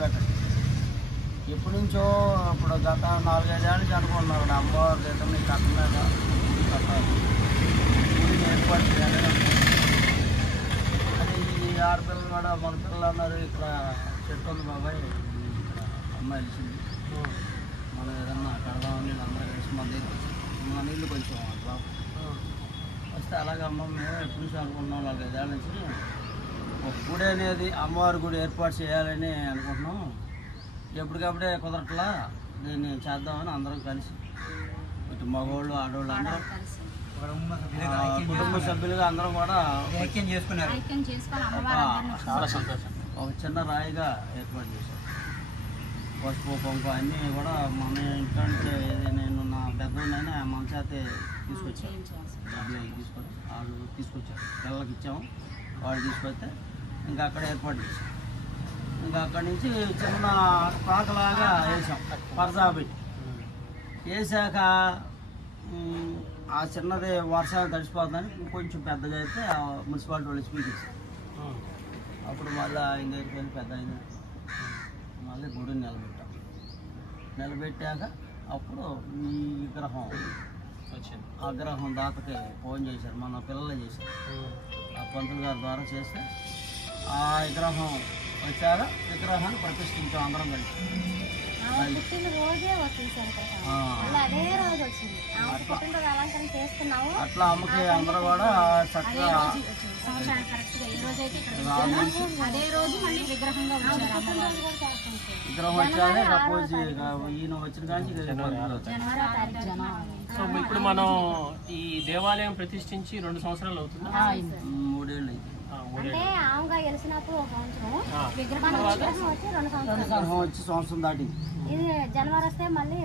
పెట్టండి. ఎప్పటి నుంచో ఇప్పుడు గత 4-5 ఏళ్ళ నుంచి అనుకుంటున్నారు అమ్మవారి రిటర్న్ ఈ కట్ట మీద కట్టాలి, గుడిని ఏర్పాటు చేయాలని. అది ఈ ఆడపిల్లలు కూడా మగ పిల్లలు అన్నారు, ఇక్కడ చెట్టు ఉంది బాబాయ్, ఇక్కడ అమ్మాయి వెలిసింది, మనం ఏదన్నా కడదామని అందరూ కలిసి మన దగ్గర వచ్చాం. మన నీళ్ళు కొంచెం అట్లా వస్తే అలాగే అమ్మ మేము ఎప్పటి నుంచి అనుకుంటున్నాం 4-5 ఏళ్ళ నుంచి ఒక గుడి అనేది అమ్మవారి గుడి ఏర్పాటు చేయాలని అనుకుంటున్నాం. ఎప్పటికప్పుడే కుదరట్లా, దీన్ని చేద్దామని అందరం కలిసి ఇటు మగవాళ్ళు ఆడవాళ్ళు అందరం కుటుంబ సభ్యులుగా అందరం కూడా చాలా సంతోషం ఒక చిన్న రాయిగా ఏర్పాటు చేశాం. పసుపు కుంకుమ అన్నీ కూడా మన ఇంట్లో నేను నా పెద్దోళ్ళైనా మన చేతే తీసుకొచ్చాను, డబ్బులు అవి తీసుకొని వాళ్ళు తీసుకొచ్చారు, పిల్లలకి ఇచ్చాము, వాళ్ళు తీసుకొస్తే ఇంకా అక్కడ ఏర్పాటు చేసాం. ఇంకా అక్కడి నుంచి చిన్న పాకలాగా వేసాం, పరదా పెట్టి వేసాక ఆ చిన్నది వర్షాలు తడిసిపోతుందని కొంచెం పెద్దగా అయితే మున్సిపాలిటీ వాళ్ళు స్పీకేసారు. అప్పుడు మళ్ళీ ఆయన దగ్గరికి వెళ్ళి పెద్ద అయిన మళ్ళీ గుడిని నిలబెట్టాక అప్పుడు ఈ విగ్రహం వచ్చింది. ఆ విగ్రహం దాతకి ఫోన్ చేశారు, మన పిల్లలే చేశారు, ఆ పంతులు గారి ద్వారా చేస్తే ఆ విగ్రహం వచ్చాక విగ్రహాన్ని ప్రతిష్ఠించాం అందరం కలిసి. అట్లా అమ్మకి అందరూ కూడా చక్కగా విగ్రహం వచ్చాక పూజ ఈయన వచ్చిన కానీ. సో ఇప్పుడు మనం ఈ దేవాలయం ప్రతిష్ఠించి 2 సంవత్సరాలు అవుతుంది, 3 ఏళ్ళు అయితే. అంటే ఆవుగా గెలిచినప్పుడు 1 సంవత్సరం, విగ్రహం వచ్చి 2 సంవత్సరాలు, సంవత్సరం దాటి ఇది జనవరి వస్తే మళ్ళీ